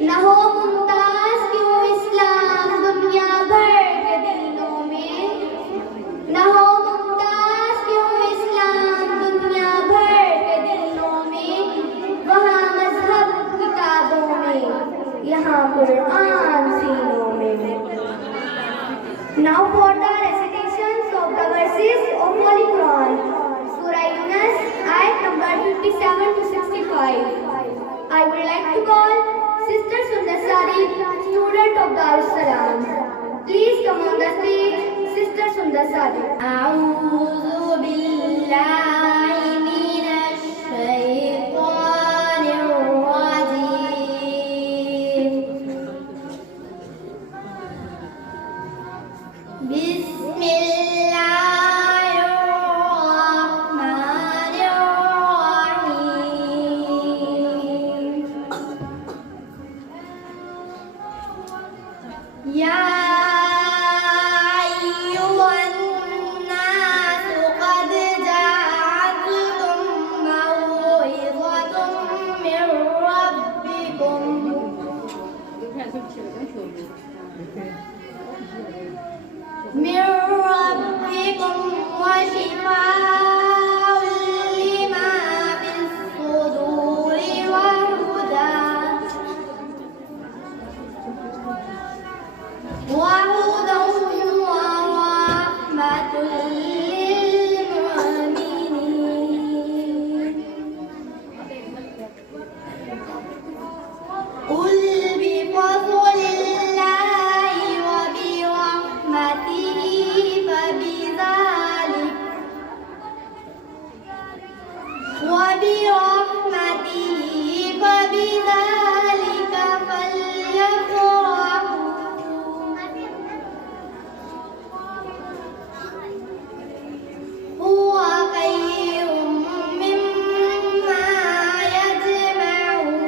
न हो मुमताज क्यों इस्लाम दुनिया भर के दीनों में, न हो मुमताज क्यों इस्लाम दुनिया भर के दीनों में, वहाँ मजहब किताबों में, यहाँ कुरान सीनों में। Now for the recitations of the verses of Holy Quran, Surah Yunus, ayat number 57 to 65. I would like to call Sister Sundarsari, student of Darussalam. Please come on the stage, Sister Sundarsari. أعوذ بالله من الشيطان الرجيم. بسم الله الرحمن الرحيم. يا أيها الناس قد جاءتكم موعظة من ربكم وشفاء لما في الصدور وهدى ورحمة للمؤمنين. قل بفضل الله وبرحمته فبذلك فليفرحوا هو خير مما يجمعون.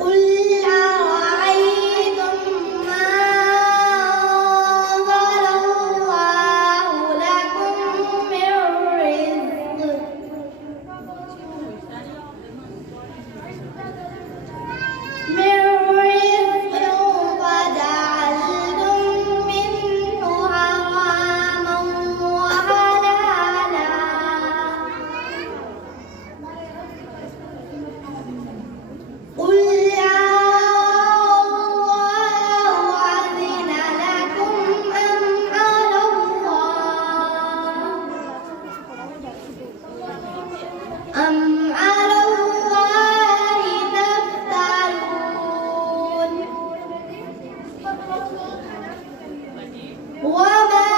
قل أرأيتم ما أنزل الله لكم من رزق فجعلتم منه حراما وحلالا، قل الله أذن لكم أم على الله تفترون؟ وما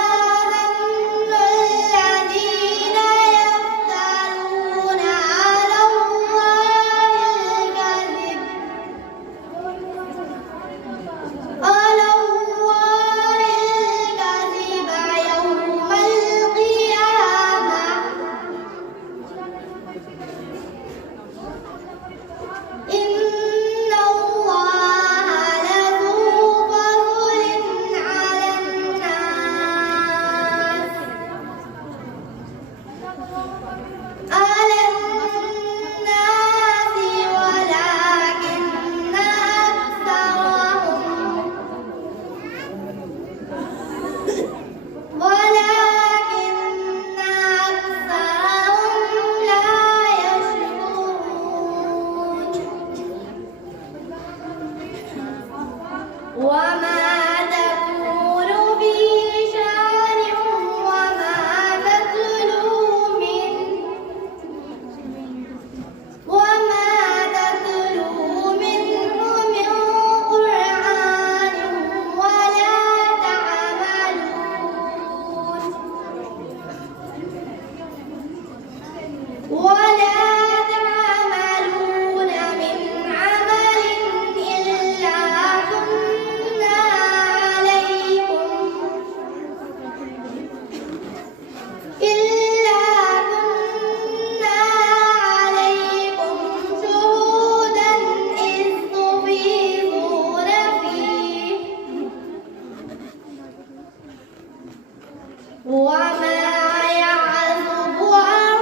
ظن الذين يفترون على الله الكذب يوم القيامة، إن الله لذو فضل على الناس ولكن أكثرهم لا يشكرون. وما تكون في شأن وما تتلو منه من قرآن ولا تعملون من عمل إلا كنا عليكم شهودا إذ تفيضون فيه. وما يعزب عن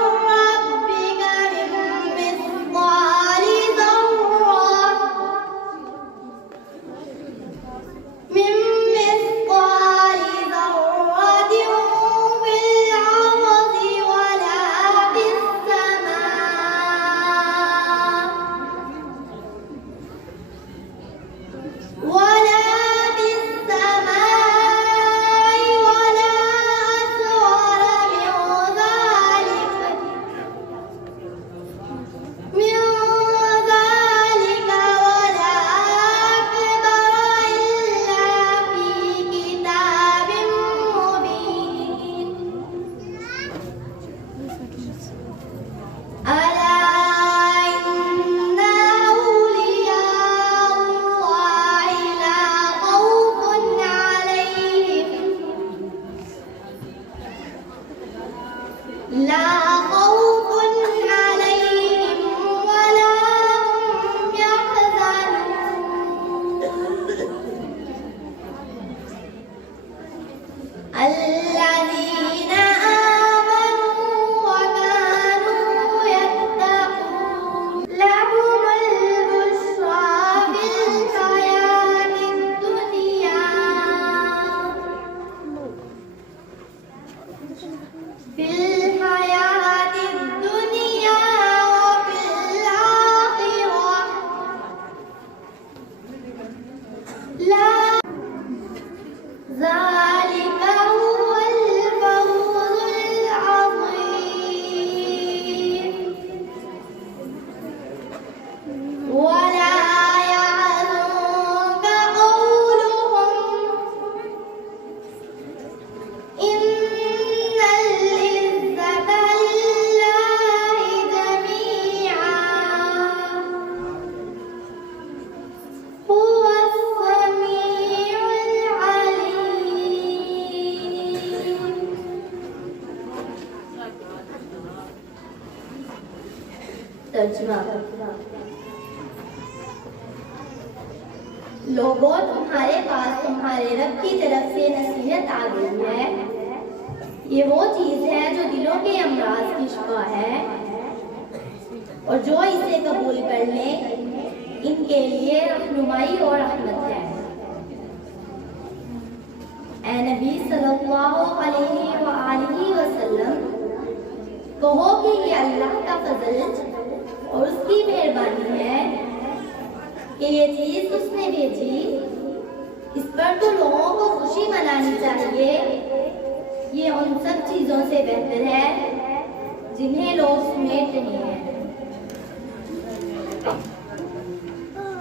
ला खौफुन अलैहिम वला हुम यहज़नून अल्लज़ीना आमनू व कानू यत्तक़ून लहुमुल बुश्रा फिल हयातिद दुनिया ذلك هو الفوز العظيم ولا يحزنك قولهم إن العزة لله جميعا هو السميع तर्जुमा। लोगों, तुम्हारे पास तुम्हारे रब की तरफ से नसीहत आ गई है। ये वो चीज है जो दिलों के अमराज की शिफा है, और जो इसे कबूल कर ले इनके लिए रहनुमाई और रहमत है। ए नबी सल्लल्लाहु अलैहि वसल्लम, कहो कि ये अल्लाह का फजल और उसकी मेहरबानी है कि ये चीज उसने भेजी। इस पर तो लोगों को खुशी मनानी चाहिए। ये उन सब चीजों से बेहतर है जिन्हें लोग समेट रहे हैं।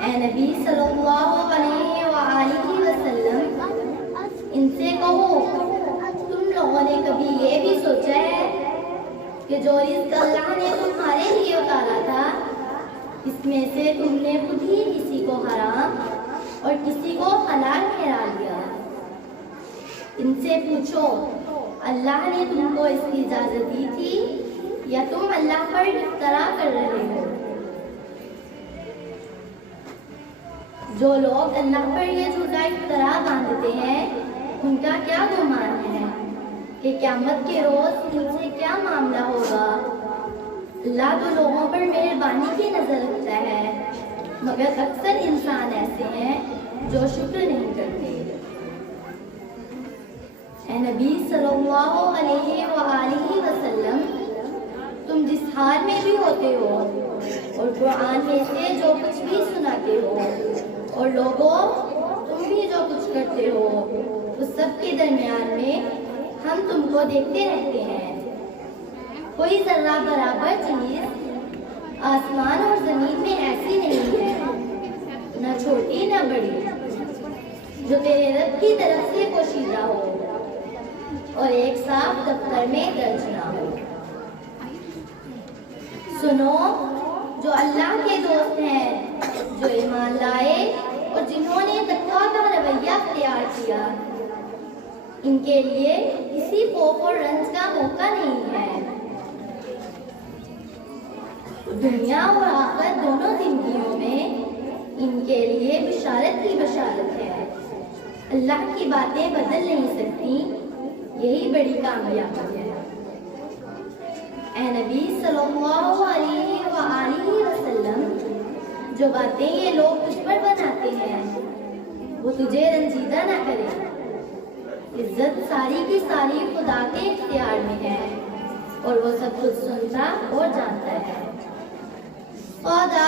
ए नबी सल्लल्लाहु अलैहि वसल्लम, इनसे कहो, तुम लोगों ने कभी ये भी सोचा है कि जो रिज़्क़ अल्लाह ने तुम्हारे लिए उतारा था, इसमें से तुमने खुद ही किसी को हराम और किसी को हलाल ठहरा लिया। इनसे पूछो, अल्लाह ने तुमको इसकी इजाजत दी थी या तुम अल्लाह पर इफ्तरा कर रहे हो? जो लोग अल्लाह पर ये झूठा इफ्तरा बांधते हैं, उनका क्या गुमान है कि क़यामत के रोज उनसे क्या मामला होगा। अल्लाह तो लोगों पर मेहरबानी की नजर रखता है, मगर अक्सर इंसान ऐसे हैं जो शुक्र नहीं करते। ए नबी सल्लल्लाहु अलैहि वसल्लम, तुम जिस हाल में भी होते हो और कुरान में से जो कुछ भी सुनाते हो और लोगों तुम भी जो कुछ करते हो, उस सब के दरमियान में हम तुमको देखते रहते हैं। कोई जर्रा बराबर चीज आसमान और जमीन में ऐसी नहीं है, न छोटी न बड़ी, जो तेरे रब की तरफ से पोशीदा हो और एक साफ दफ्तर में दर्ज ना हो। सुनो, जो अल्लाह के दोस्त हैं, जो ईमान लाए और जिन्होंने तक़वा का रवैया अख्तियार किया, इनके लिए किसी खौफ और रंज का मौका नहीं है। दुनिया और आखिरत दोनों जिंदगियों में इनके लिए बिशारत की बशारत है। अल्लाह की बातें बदल नहीं सकती, यही बड़ी कामयाबी है। ए नबी सल्लल्लाहु अलैहि वसल्लम, जो बातें ये लोग तुझ पर बनाते हैं वो तुझे रंजीदा ना करे। इज्जत सारी की सारी खुदा के इख्तियार में है और वो सब कुछ सुनता और जानता है। खुदा